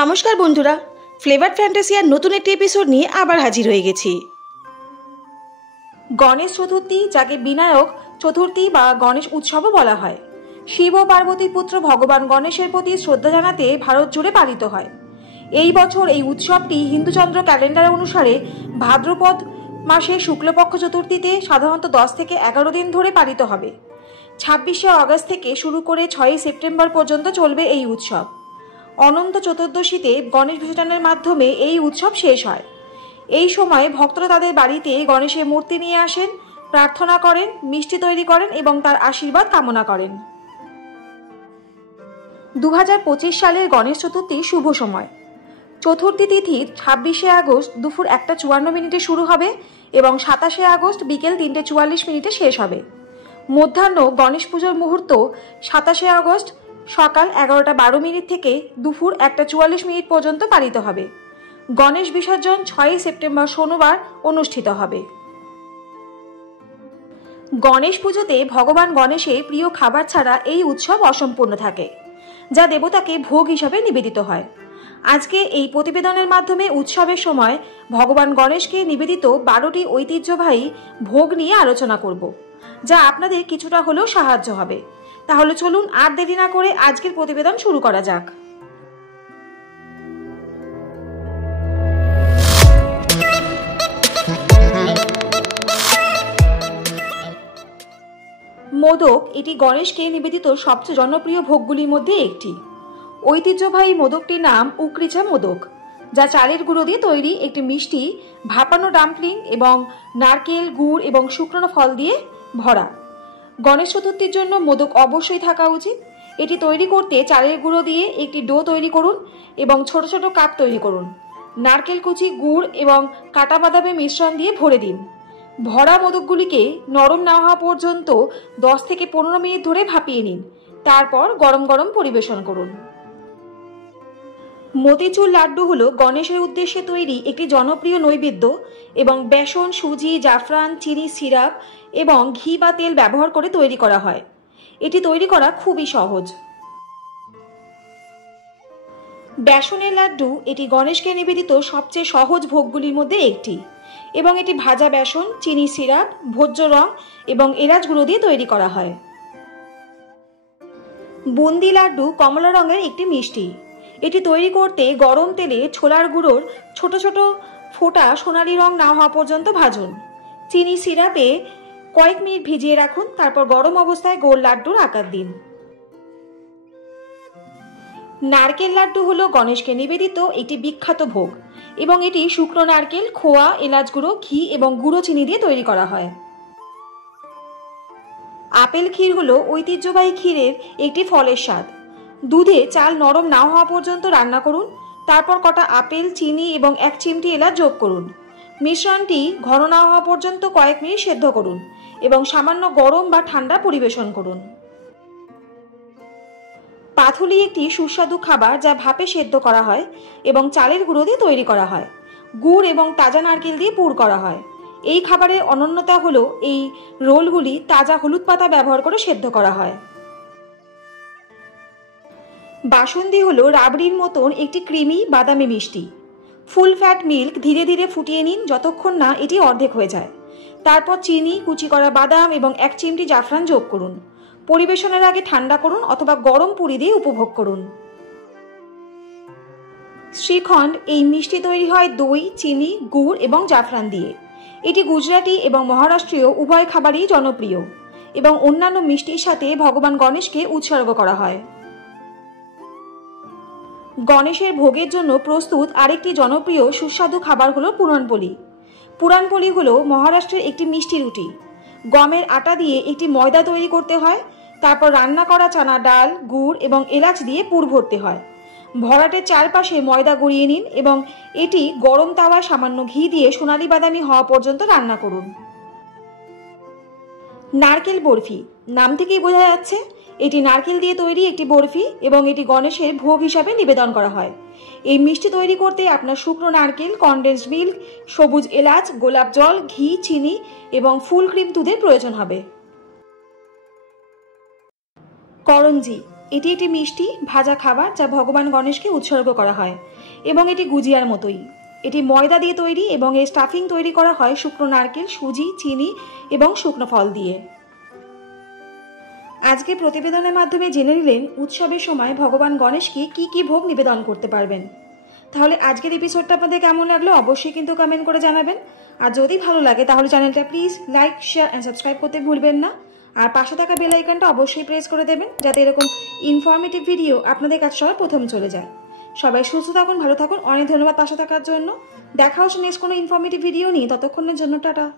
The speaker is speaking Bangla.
নমস্কার বন্ধুরা, ফ্লেভার ফ্যান্টাসিয়ার নতুন একটি এপিসোড নিয়ে আবার হাজির হয়ে গেছি। গণেশ চতুর্থী, যাকে বিনায়ক চতুর্থী বা গণেশ উৎসবও বলা হয়, শিব ও পার্বতীর পুত্র ভগবান গণেশের প্রতি শ্রদ্ধা জানাতে ভারত জুড়ে পালিত হয়। এই বছর এই উৎসবটি হিন্দু চন্দ্র ক্যালেন্ডার অনুসারে ভাদ্রপদ মাসের শুক্লপক্ষ চতুর্থীতে সাধারণত 10 থেকে 11 দিন ধরে পালিত হবে। 26শে আগস্ট থেকে শুরু করে 6ই সেপ্টেম্বর পর্যন্ত চলবে এই উৎসব। অনন্ত চতুর্দশীতে গণেশ বিসর্জনের মাধ্যমে এই উৎসব শেষ হয়। এই সময় ভক্তরা তাদের বাড়িতে গণেশের মূর্তি নিয়ে আসেন, প্রার্থনা করেন, মিষ্টি তৈরি করেন এবং তার আশীর্বাদ কামনা করেন। 2025 সালের গণেশ চতুর্থী শুভ সময়। চতুর্থী তিথি 26শে আগস্ট দুপুর 1:54 শুরু হবে এবং 27শে আগস্ট বিকেল 3:44 শেষ হবে। মধ্যাহ্ন গণেশ পুজোর মুহূর্ত 27শে আগস্ট সকাল 11:12 থেকে দুপুর 1:44 পর্যন্ত পালিত হবে। গণেশ বিসর্জন 6ই সেপ্টেম্বর শনিবার অনুষ্ঠিত হবে। গণেশ পুজোতে ভগবান গণেশের প্রিয় খাবার ছাড়া এই উৎসব অসম্পূর্ণ থাকে, যা দেবতাকে ভোগ হিসাবে নিবেদিত হয়। আজকে এই প্রতিবেদনের মাধ্যমে উৎসবের সময় ভগবান গণেশকে নিবেদিত 12টি ঐতিহ্যবাহী ভোগ নিয়ে আলোচনা করব, যা আপনাদের কিছুটা হলেও সাহায্য হবে। তাহলে চলুন আর দেরি না করে আজকের প্রতিবেদন শুরু করা যাক। মোদক এটি গণেশকে নিবেদিত সবচেয়ে জনপ্রিয় ভোগগুলির মধ্যে একটি। ঐতিহ্যবাহী মোদকটির নাম উকরিচা মোদক, যা চালের গুঁড়ো দিয়ে তৈরি একটি মিষ্টি ভাপানো ডাম্পলিং এবং নারকেল, গুড় এবং শুকনো ফল দিয়ে ভরা। গণেশ চতুর্থীর জন্য মোদক অবশ্যই থাকা উচিত। এটি তৈরি করতে চালের গুঁড়ো দিয়ে একটি ডো তৈরি করুন এবং ছোট ছোট কাপ তৈরি করুন। নারকেল কুচি, গুড় এবং কাটা বাদামের মিশ্রণ দিয়ে ভরে দিন। ভরা মোদকগুলিকে নরম না হওয়া পর্যন্ত 10 থেকে 15 মিনিট ধরে ভাপিয়ে নিন। তারপর গরম গরম পরিবেশন করুন। মতিচুর লাড্ডু হলো গণেশের উদ্দেশ্যে তৈরি একটি জনপ্রিয় নৈবেদ্য এবং বেসন, সুজি, জাফরান, চিনি, সিরাপ এবং ঘি বা তেল ব্যবহার করে তৈরি করা হয়। এটি তৈরি করা খুবই সহজ। বেসনের লাড্ডু এটি গণেশকে নিবেদিত সবচেয়ে সহজ ভোগগুলির মধ্যে একটি এবং এটি ভাজা বেসন, চিনি, সিরাপ, ভোজ্য রং এবং এলাচ গুঁড়ো দিয়ে তৈরি করা হয়। বুন্দি লাড্ডু কমলা রঙের একটি মিষ্টি। এটি তৈরি করতে গরম তেলে ছোলার গুঁড়োর ছোট ছোট ফোঁটা সোনালি রং না হওয়া পর্যন্ত ভাজুন। চিনি সিরাপে কয়েক মিনিট ভিজিয়ে রাখুন, তারপর গরম অবস্থায় গোল লাড্ডুর আকার দিন। নারকেল লাড্ডু হলো গণেশকে নিবেদিত একটি বিখ্যাত ভোগ এবং এটি শুকনো নারকেল, খোয়া, এলাচ গুঁড়ো, ঘি এবং গুঁড়ো চিনি দিয়ে তৈরি করা হয়। আপেল ক্ষীর হলো ঐতিহ্যবাহী ক্ষীরের একটি ফলের স্বাদ। দুধে চাল নরম না হওয়া পর্যন্ত রান্না করুন, তারপর কটা আপেল, চিনি এবং 1 চিমটি এলাচ যোগ করুন। মিশ্রণটি ঘন না হওয়া পর্যন্ত কয়েক মিনিট সেদ্ধ করুন এবং সামান্য গরম বা ঠান্ডা পরিবেশন করুন। পাথুলি একটি সুস্বাদু খাবার যা ভাপে সেদ্ধ করা হয় এবং চালের গুঁড়ো দিয়ে তৈরি করা হয়। গুড় এবং তাজা নারকেল দিয়ে পুর করা হয়। এই খাবারের অনন্যতা হলো এই রোলগুলি তাজা হলুদ পাতা ব্যবহার করে সেদ্ধ করা হয়। বাসন্তী হলো রাবড়ির মতন একটি ক্রিমি বাদামি মিষ্টি। ফুল ফ্যাট মিল্ক ধীরে ধীরে ফুটিয়ে নিন যতক্ষণ না এটি অর্ধেক হয়ে যায়। তারপর চিনি, কুচি করা বাদাম এবং 1 চিমটি জাফরান যোগ করুন। পরিবেশনের আগে ঠান্ডা করুন অথবা গরম পুরি দিয়ে উপভোগ করুন। শ্রীখণ্ড এই মিষ্টি তৈরি হয় দই, চিনি, গুড় এবং জাফরান দিয়ে। এটি গুজরাটি এবং মহারাষ্ট্রীয় উভয় খাবারই জনপ্রিয় এবং অন্যান্য মিষ্টির সাথে ভগবান গণেশকে উৎসর্গ করা হয়। গণেশের ভোগের জন্য প্রস্তুত আরেকটি জনপ্রিয় সুস্বাদু খাবার হলো পুরানপোলি। পুরানপোলি হলো মহারাষ্ট্রের একটি মিষ্টি রুটি। গমের আটা দিয়ে একটি ময়দা তৈরি করতে হয়, তারপর রান্না করা চানা ডাল, গুড় এবং এলাচ দিয়ে পুর ভরতে হয়। ভরাটের চারপাশে ময়দা গড়িয়ে নিন এবং এটি গরম তাওয়ায় সামান্য ঘি দিয়ে সোনালি বাদামি হওয়া পর্যন্ত রান্না করুন। নারকেল বরফি নাম থেকেই বোঝা যাচ্ছে এটি নারকেল দিয়ে তৈরি একটি বরফি এবং এটি গণেশের ভোগ হিসাবে নিবেদন করা হয়। এই মিষ্টি তৈরি করতে আপনার শুকনো নারকেল, কনডেন্সড মিল্ক, সবুজ এলাচ, গোলাপ জল, ঘি, চিনি এবং ফুল ক্রিম দুধের প্রয়োজন হবে। করঞ্জি এটি একটি মিষ্টি ভাজা খাবার যা ভগবান গণেশকে উৎসর্গ করা হয় এবং এটি গুজিয়ার মতোই। এটি ময়দা দিয়ে তৈরি এবং এর স্টাফিং তৈরি করা হয় শুকনো নারকেল, সুজি, চিনি এবং শুকনো ফল দিয়ে। আজকে প্রতিবেদনের মাধ্যমে জেনে নিলেন উৎসবের সময় ভগবান গণেশকে কি কি ভোগ নিবেদন করতে পারবেন। তাহলে আজকের এপিসোডটা আপনাদের কেমন লাগলো অবশ্যই কিন্তু কমেন্ট করে জানাবেন। আর যদি ভালো লাগে তাহলে চ্যানেলটা please like, share and subscribe করতে ভুলবেন না। আর পাশে থাকা বেল আইকনটা অবশ্যই প্রেস করে দেবেন যাতে এরকম ইনফরমেটিভ ভিডিও আপনাদের কাছে সবার প্রথম চলে যায়। সবাই সুস্থ থাকুন, ভালো থাকুন। অনেক ধন্যবাদ পাশে থাকার জন্য। দেখা হচ্ছে নেক্সট কোনো ইনফরমেটিভ ভিডিও নিয়ে। ততক্ষণের জন্য টাটা।